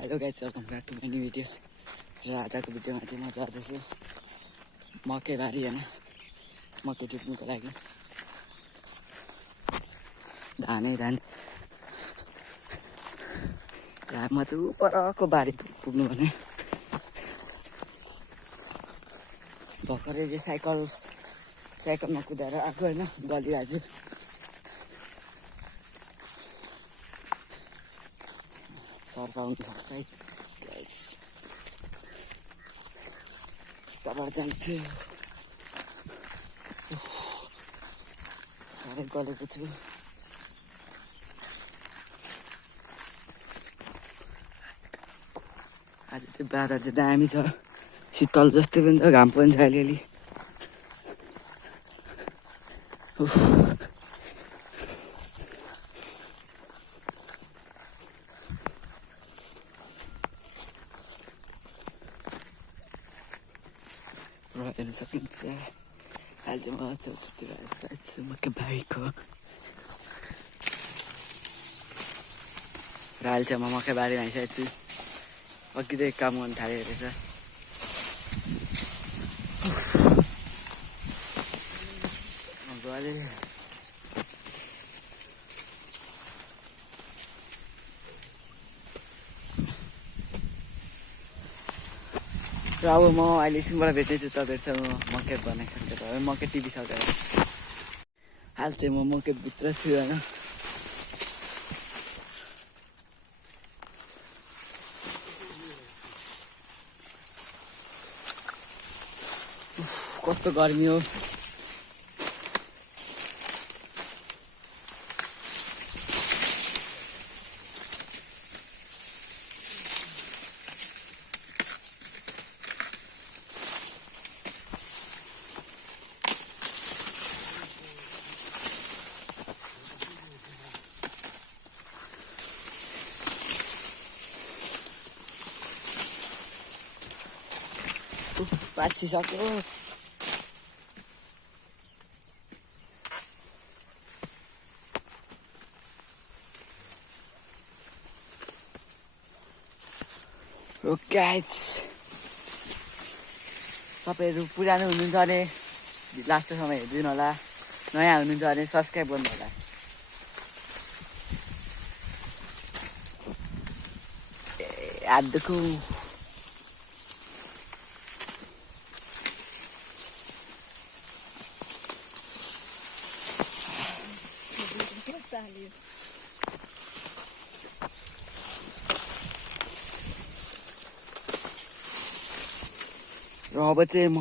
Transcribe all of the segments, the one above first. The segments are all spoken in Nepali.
Hello guys, welcome back to my new video. र आजको भिडियोमा चाहिँ म जाँदैछु मकै बारी होइन, मकै टिप्नुको लागि। धानै धान म चाहिँ परको बारी पुग्नु भने भर्खरै चाहिँ साइकलमा कुदाएर आएको होइन, गली आज सर्काउनु सक्छ है गाइस। तबाट जान्छु, साह्रै गलेको छु। आज चाहिँ बाह्र चाहिँ दामी छ, शीतल जस्तै पनि छ, घाम पनि छ अलिअलि। हेर्न सकिन्छ अहिले चाहिँ म छेउछाउतिर छु मकै बारीको। र अहिले चाहिँ म मकै बारीमा आइसकेको छु। अघिदेखि काम गर्नु थालेको रहेछ। गले र अब म अहिले एकछिनबाट भेट्दैछु तपाईँहरूसँग। मकै बनाइसकेर मकै टिपिसकेर अहिले चाहिँ म मकैभित्र छु होइन। कस्तो गर्मी हो। पाछिसक्यो। गाइस, तपाईँहरू पुरानो हुनुहुन्छ भने लास्टसम्म हेरिदिनु होला, नयाँ हुनुहुन्छ भने सब्सक्राइब गर्नु होला। हात दुखु र अब चाहिँ म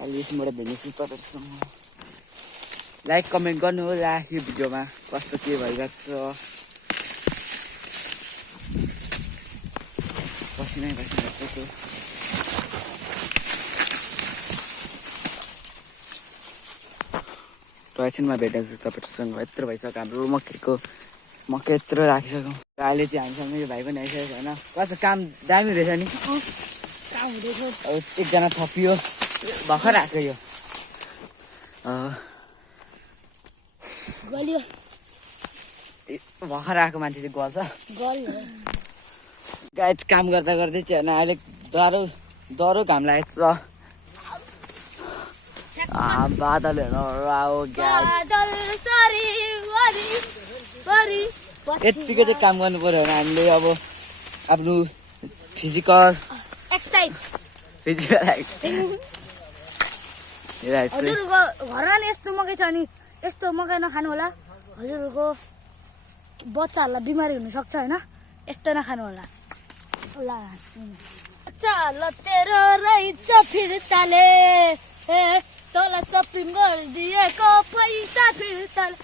अहिले यसबाट भेट्नेछु तपाईँहरूसँग। लाइक कमेन्ट गर्नु होला यो भिडियोमा कस्तो के भइरहेको छ। पसिनै बसिरहेको छु। र एकछिनमा भेट्नेछु तपाईँहरूसँग। यत्रो भइसक्यो हाम्रो मकै यत्रो राखिसक्यौँ। र अहिले चाहिँ हामीसँग यो भाइ पनि आइसकेको होइन। कस्तो काम दामी रहेछ नि। अब एकजना थपियो, भर्खर आएको यो भर्खर आएको मान्छे चाहिँ गल्छ। गाइस, काम गर्दा गर्दै चाहिँ होइन अहिले डह्रो घाम लागेको छ। बादल हेर्नु यत्तिको चाहिँ काम गर्नु पर्यो भने हामीले अब आफ्नो फिजिकल हजुरहरूको घरमा नि यस्तो मकै छ नि, यस्तो मकै नखानु होला। हजुरहरूको बच्चाहरूलाई बिमारी हुनसक्छ होइन, यस्तो नखानु होला। ल तेरो रहेछ फिर्ताले, तँलाई सपिङ गरिदिएको पैसा फिर्ताले,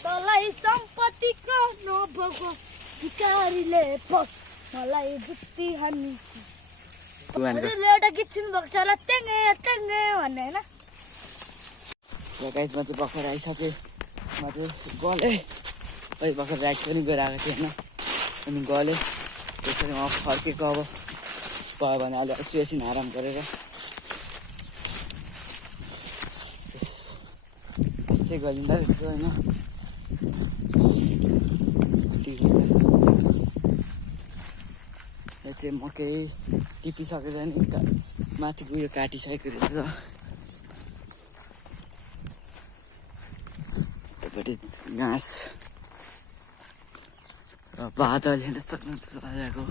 तँलाई सम्पत्तिको नभएको भिखारीले पस मलाई जुत्ती हान्नु। हजुरले एउटा गीत सुन्नुभएको छ होला, टेङ्गे टेङ्गे भन्ने होइन। गाइस, म चाहिँ भर्खर आइसकेँ। म चाहिँ गलेँ, अहिले भर्खर राइड पनि गएर आएको थिएँ होइन, अनि गलेँ। त्यसरी म फर्केको। अब भयो भने अहिले एकछिन आराम गरेर यस्तै गरिँदो रहेछ होइन। चाहिँ मकै टिपिसकेर नि माथिको उयो काटिसकेको रहेछ यतापट्टि घाँस र बादल हेर्न सक्नुहुन्छ राजाको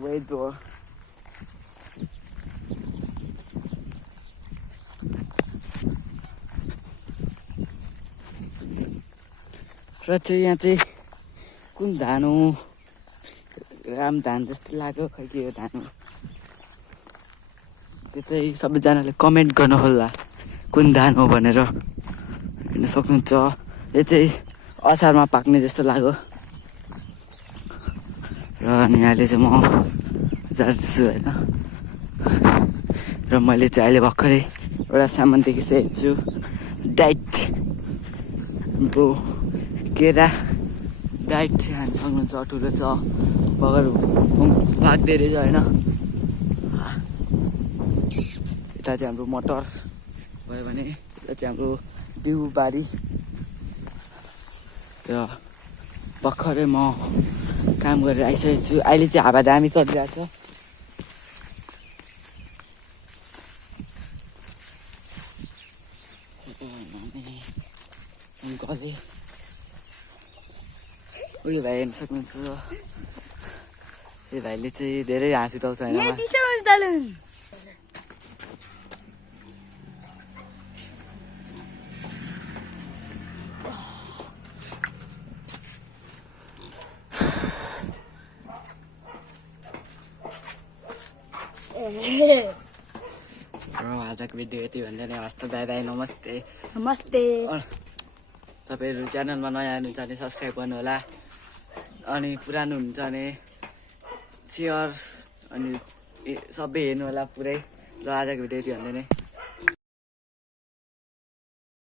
वेदर र चाहिँ यहाँ चाहिँ कुन धान हो राम धान जस्तो लाग्यो खै के हो धान हो त्यो चाहिँ सबैजनाले कमेन्ट गर्नुहोला कुन धान हो भनेर हेर्न सक्नुहुन्छ यो चाहिँ असारमा पाक्ने जस्तो लाग्यो र अनि अहिले चाहिँ म जान्छु होइन र मैले चाहिँ अहिले भर्खरै एउटा सामान देखिसकेको छु डाइट ब्रो केरा डाइट चाहिँ हाल्नु सक्नुहुन्छ ठुलो छ बगर पाक्दै रहेछ होइन यता चाहिँ हाम्रो मटर भयो भने यता चाहिँ हाम्रो बिउ बारी र भर्खरै म काम गरेर आइसकेको छु अहिले चाहिँ हावा दामी चलिरहेको छ गले उयो भाइ हेर्न सक्नुहुन्छ यो भाइले चाहिँ धेरै हाँस उठाउँछ होइन आजको भिडियो यति भन्दा नि हस्त बाई बाई नमस्ते नमस्ते तपाईँहरू च्यानलमा नयाँ हुनुहुन्छ भने सब्सक्राइब गर्नु होला अनि पुरानो हुनुहुन्छ भने सेयर अनि सबै हेर्नु होला पुरै र आजको भिडियो यति भन्दा नि